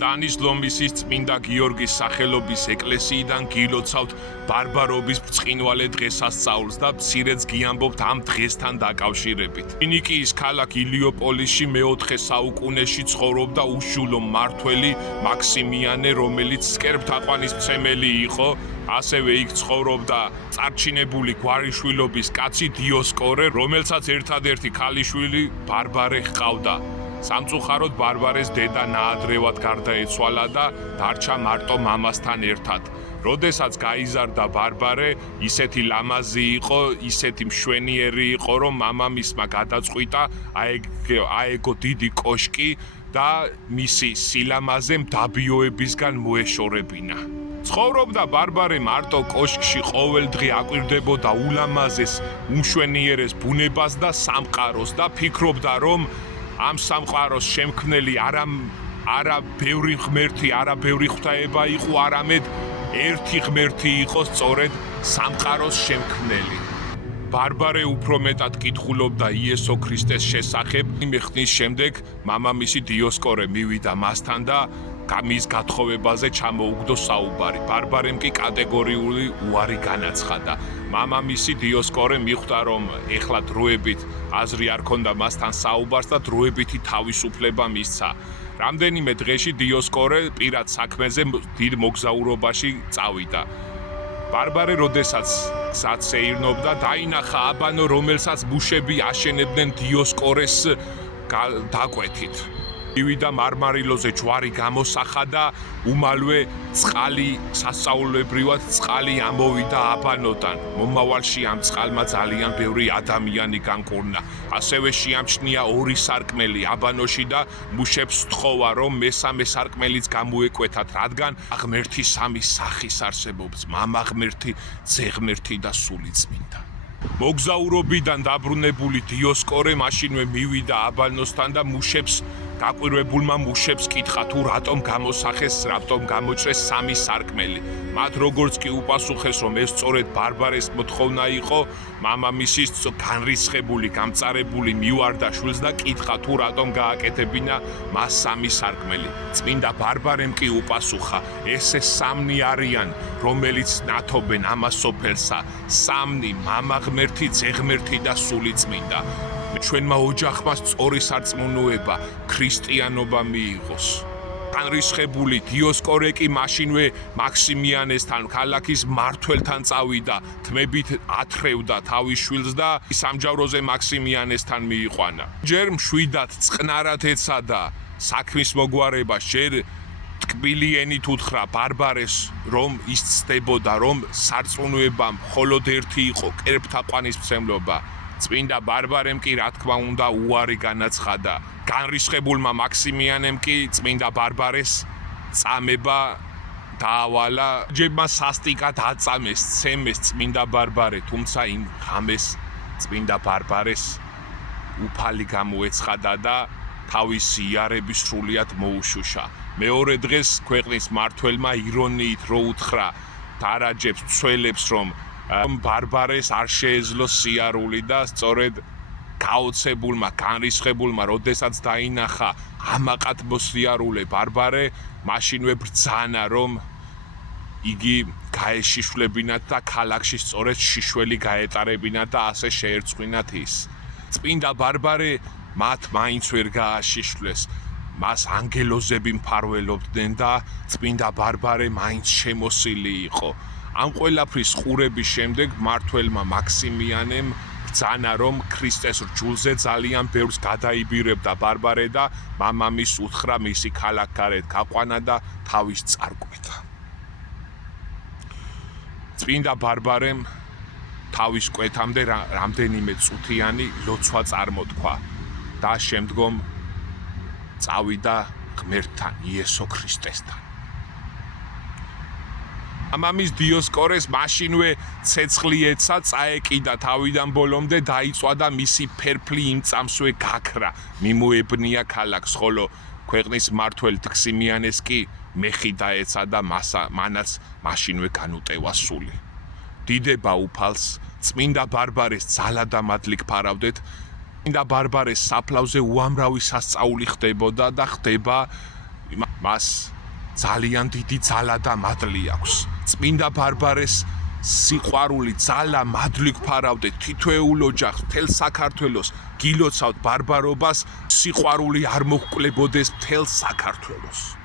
ლანის ლომისის წმინდა გიორგის სახელობის ეკლესიიდან გილოცავთ ბარბარობის ბრწყინვალე დღესასწაულს და მცირეც გიამბობთ ამ დღესთან დაკავშირებით. ფინიკიის ქალაქ ილიოპოლისში მეოთხე საუკუნეში ცხოვრობდა უშულო მმართველი მაქსიმიანე, რომელიც სკერბთაყვანისმცემელი იყო. ასევე იქ ცხოვრობდა წარჩინებული გვარიშვილობის კაცი დიოსკორე, რომელსაც ერთადერთი ქალიშვილი ბარბარე ჰყავდა. სამწუხაროდ ბარბარეს დედა ნაადრევად გარდაეცვალა და დარჩა მარტო მამასთან ერთად. როდესაც გაიზარდა ბარბარე, ისეთი ლამაზი იყო, ისეთი მშვენიერი იყო, რომ მამამისმა გადაწყვიტა აეგო დიდი კოშკი და მისი სილამაზე მდაბიოებისგან მოეშორებინა. ცხოვრობდა ბარბარე მარტო კოშკში, ყოველდღე აკვირდებოდა ულამაზეს, უმშვენიერეს ბუნებას და სამყაროს და ფიქრობდა, რომ ამ სამყაროს შემქმნელი არა ბევრი ღმერთი, არა ბევრი ღვთაება იყო, არამედ ერთი ღმერთი იყო სწორედ სამყაროს შემქმნელი. ბარბარე უფრო მეტად კითხულობდა იესო ქრისტეს შესახებ. იმ ხნის შემდეგ მამამისი დიოსკორე მივიდა მასთან და მის გათხოვებაზე ჩამოუგდო საუბარი. ბარბარემ კი კატეგორიული უარი განაცხადა. მამამისი დიოსკორე მიხვდა, რომ ეხლა დროებით აზრი არ ქონდა მასთან საუბარს და დროებითი თავისუფლება მისცა. რამდენიმე დღეში დიოსკორე პირად საქმეზე დიდ მოგზაურობაში წავიდა. ბარბარე როდესაც გზად სეირნობდა, დაინახა აბანო, რომელსაც მუშები აშენებდნენ დიოსკორეს დაკვეთით. მივიდა მარმარილოზე ჯვარი გამოსახა და უმალვე წყალი, სასწაულებრივად წყალი ამოვიდა აბანოდან. მომავალში ამ წყალმა ძალიან ბევრი ადამიანი განკურნა. ასევე შეამჩნია ორი სარკმელი აბანოში და მუშებს სთხოვა, რომ მესამე სარკმელიც გამოეკვეთათ, რადგან ღმერთი სამი სახის არსებობს: მამა ღმერთი, ძე ღმერთი და სულიწმინდა. მოგზაურობიდან დაბრუნებული დიოსკორე მაშინვე მივიდა აბანოსთან და გაკვირვებულმა მუშებს კითხა, თუ რატომ გამოსახეს, რატომ გამოჭრეს სამი სარკმელი. მათ როგორც კი უპასუხეს, რომ ეს სწორედ ბარბარეს მოთხოვნა იყო, მამამისის განრისხებული, გამწარებული მივარდა შვილს და კითხა, თუ რატომ გააკეთებინა მას სამი სარკმელი. წმინდა ბარბარემ კი უპასუხა, ესე სამნი არიან, რომელიც ნათობენ ამას სოფელსა, სამნი, მამა ღმერთი, ძე ღმერთი და სულიწმინდა. ჩვენმა ოჯახმა სწორი სარწმუნოება, ქრისტიანობა მიიღოს. განრისხებული დიოსკორე კი მაშინვე მაქსიმიანესთან, ქალაქის მმართველთან წავიდა, თმებით ათრევდა თავის შვილს და სამჯავროზე მაქსიმიანესთან მიიყვანა. ჯერ მშვიდად წყნარად ეცადა საქმის მოგვარებას, ჯერ ტკბილი ენით უთხრა ბარბარეს, რომ ის ცდებოდა, რომ სარწმუნოება მხოლოდ ერთი იყო, კერპთაყვანისმცემლობა. წმინდა ბარბარემ კი რა თქმა უნდა უარი განაცხადა. განრისხებულმა მაქსიმიანემ კი წმინდა ბარბარეს წამება დაავალა. ჯერმა სასტიკად აწამეს, ცემეს წმინდა ბარბარე, თუმცა იმ ღამეს წმინდა ბარბარეს უფალი გამოეცხადა და თავისი იარები სრულიად მოუშუშა. მეორე დღეს ქვეყნის მმართველმა ირონიით რო უთხრა დარაჯებს, ცველებს, რომ ბარბარეს არ შეეძლო სიარული და სწორედ გაოცებულმა, განრისხებულმა, როდესაც დაინახა ამაყად მოსიარულე ბარბარე, მაშინვე ბრძანა, რომ იგი გაეშიშვლებინათ და ქალაქში სწორედ შიშველი გაეტარებინათ და ასე შეერწყვნათ ის. წმინდა ბარბარე მათ მაინც ვერ გააშიშვლეს. მას ანგელოზები მფარველობდნენ და წმინდა ბარბარე მაინც შემოსილი იყო. ამ ყველაფრის ყურების შემდეგ მმართველმა მაქსიმიანემ ბრძანა, რომ ქრისტეს რჯულზე ძალიან ბევრს გადაიბირებდა ბარბარე და მამამისს უთხრა მისი ქალაქგარეთ გაყვანა და თავის წარკვეთა. წმინდა ბარბარემ თავის კვეთამდე რამდენიმე წუთიანი ლოცვა წარმოთქვა და შემდგომ წავიდა ღმერთთან, იესო ქრისტესთან. მამამის დიოსკორეს მაშინვე ცეცხლი ეცა, წაეკიდა თავიდან ბოლომდე, დაიწვა და მისი ფერფლი იმ წამსვე გაქრა, მიმოებნია ქალაქს, ხოლო ქვეყნის მმართველ თქსიმიანეს კი მეხი დაეცა და მანაც მაშინვე განუტევა სული. დიდება უფალს, წმინდა ბარბარეს ძალა და მადლი გფარავდეთ. წმინდა ბარბარეს საფლავზე უამრავი სასწაული ხდებოდა და ხდება მას ძალიან დიდი ძალა და მადლი აქვს. წმინდა ბარბარეს სიყვარული ძალა მადლი გვფარავდეთ თითოეულ ოჯახს მთელ საქართველოს გილოცავთ ბარბარობას სიყვარული არ მოჰკლებოდეს მთელ საქართველოს